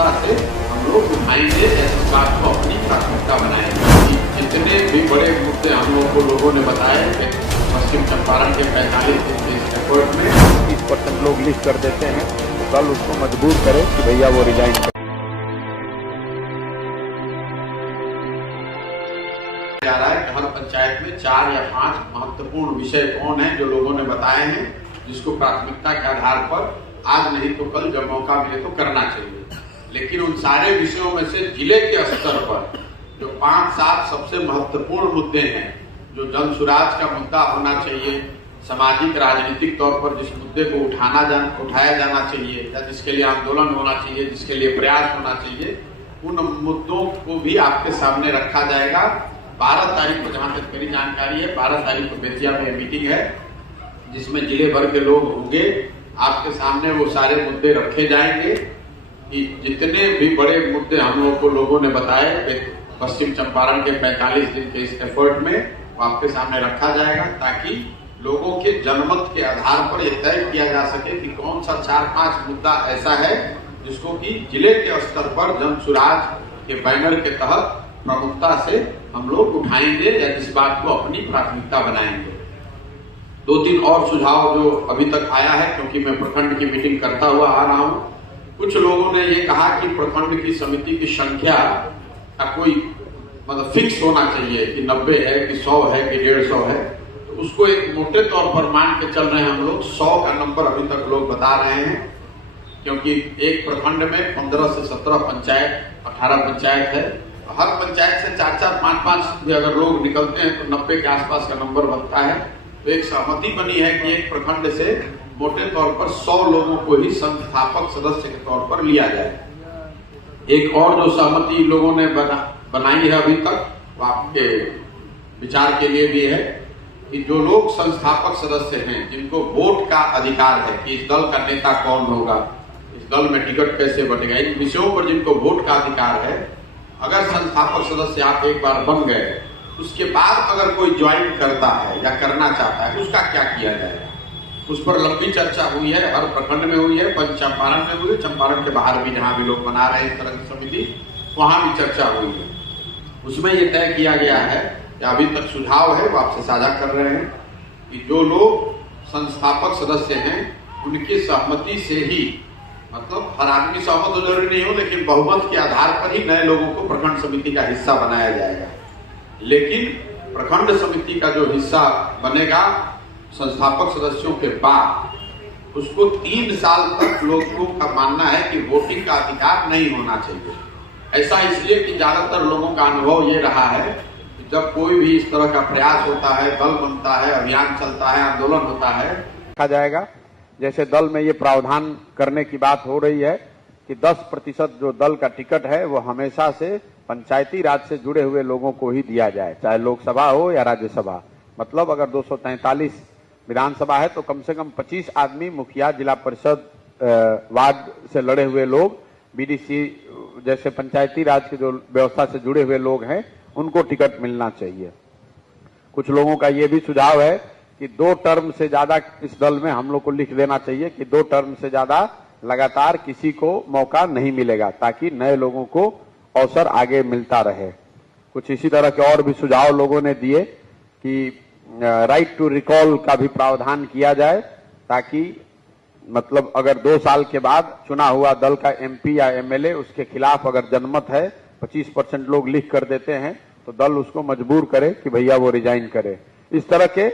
प्रमुखता से हम लोग उठाएंगे, ऐसी बात को अपनी प्राथमिकता बनाएंगे। जितने भी बड़े मुद्दे हम लोगों ने बताए कि पश्चिम चंपारण के 45 दिन के इस एफर्ट में 30% लोग लिख कर देते हैं, तो कल उसको मजबूर करे कि भैया वो रिजाइन करें। जा रहा है कि हर पंचायत में 4 या 5 महत्वपूर्ण विषय कौन है जो लोगों ने बताए हैं, जिसको प्राथमिकता के आधार पर आज नहीं तो कल जब मौका मिले तो करना चाहिए। लेकिन उन सारे विषयों में से जिले के स्तर पर जो 5-7 सबसे महत्वपूर्ण मुद्दे हैं, जो जन सुराज का मुद्दा होना चाहिए, सामाजिक राजनीतिक तौर पर जिस मुद्दे को उठाया जाना चाहिए या जिसके लिए आंदोलन होना चाहिए, जिसके लिए प्रयास होना चाहिए, उन मुद्दों को भी आपके सामने रखा जाएगा। 12 तारीख को, जहां तक मेरी जानकारी है, 12 तारीख को बेतिया में मीटिंग है जिसमें जिले भर के लोग होंगे। आपके सामने वो सारे मुद्दे रखे जाएंगे कि जितने भी बड़े मुद्दे हम लोगों ने बताए पश्चिम चंपारण के 45 दिन के इस एफर्ट में, वो आपके सामने रखा जाएगा ताकि लोगों के जनमत के आधार पर यह तय किया जा सके कि कौन सा 4-5 मुद्दा ऐसा है जिसको कि जिले के स्तर पर जन सुराज के बैनर के तहत प्रमुखता से हम लोग उठाएंगे या जिस बात को अपनी प्राथमिकता बनाएंगे। 2-3 और सुझाव जो अभी तक आया है, क्योंकि मैं प्रखंड की मीटिंग करता हुआ आ रहा हूं, कुछ लोगों ने ये कहा कि प्रखंड की समिति की संख्या का कोई मतलब फिक्स होना चाहिए कि 90 है कि 100 है कि 150 है। तो उसको एक मोटे तौर पर मान के चल रहे हैं हम लोग। 100 का नंबर अभी तक लोग बता रहे हैं, क्योंकि एक प्रखंड में 15 से 17 पंचायत, 18 पंचायत है। हर पंचायत से 4-4, 5-5 भी अगर लोग निकलते हैं तो 90 के आसपास का नंबर बनता है। तो एक सहमति बनी है कि एक प्रखंड से मोटे तौर पर 100 लोगों को ही संस्थापक सदस्य के तौर पर लिया जाए। एक और जो सहमति लोगों ने बनाई है अभी तक, वो आपके विचार के लिए भी है कि जो लोग संस्थापक सदस्य हैं, जिनको वोट का अधिकार है कि इस दल का नेता कौन होगा, इस दल में टिकट कैसे बनेगा, इन विषयों पर जिनको वोट का अधिकार है, अगर संस्थापक सदस्य आप एक बार बन गए, उसके बाद अगर कोई ज्वाइन करता है या करना चाहता है, उसका क्या किया जाएगा, उस पर लंबी चर्चा हुई है। हर प्रखंड में हुई है, चंपारण में हुई है, चंपारण के बाहर भी जहां भी लोग बना रहे हैं इस तरह की समिति, वहां भी चर्चा हुई है। उसमें यह तय किया गया है, या अभी तक सुझाव है वो आपसे साझा कर रहे हैं, कि जो लोग संस्थापक सदस्य हैं उनकी सहमति से ही, मतलब हर आदमी सहमत हो जरूरी नहीं हो, लेकिन बहुमत के आधार पर ही नए लोगों को प्रखंड समिति का हिस्सा बनाया जाएगा। लेकिन प्रखंड समिति का जो हिस्सा बनेगा संस्थापक सदस्यों के बाद, उसको 3 साल तक लोगों का मानना है कि वोटिंग का अधिकार नहीं होना चाहिए। ऐसा इसलिए कि ज्यादातर लोगों का अनुभव ये रहा है कि जब कोई भी इस तरह का प्रयास होता है, दल बनता है, अभियान चलता है, आंदोलन होता है, देखा जाएगा जैसे दल में ये प्रावधान करने की बात हो रही है कि 10% जो दल का टिकट है वो हमेशा से पंचायती राज से जुड़े हुए लोगों को ही दिया जाए, चाहे लोकसभा हो या राज्यसभा। मतलब अगर 243 विधानसभा है तो कम से कम 25 आदमी मुखिया, जिला परिषद, वार्ड से लड़े हुए लोग, बीडीसी जैसे पंचायती राज की जो व्यवस्था से जुड़े हुए लोग हैं, उनको टिकट मिलना चाहिए। कुछ लोगों का ये भी सुझाव है कि 2 टर्म से ज्यादा इस दल में हम लोग को लिख देना चाहिए कि 2 टर्म से ज्यादा लगातार किसी को मौका नहीं मिलेगा, ताकि नए लोगों को अवसर आगे मिलता रहे। कुछ इसी तरह के और भी सुझाव लोगों ने दिए कि राइट टू रिकॉल का भी प्रावधान किया जाए, ताकि मतलब अगर 2 साल के बाद चुना हुआ दल का एमपी या एमएलए उसके खिलाफ अगर जनमत है, 25% लोग लिख कर देते हैं, तो दल उसको मजबूर करे कि भैया वो रिजाइन करे। इस तरह के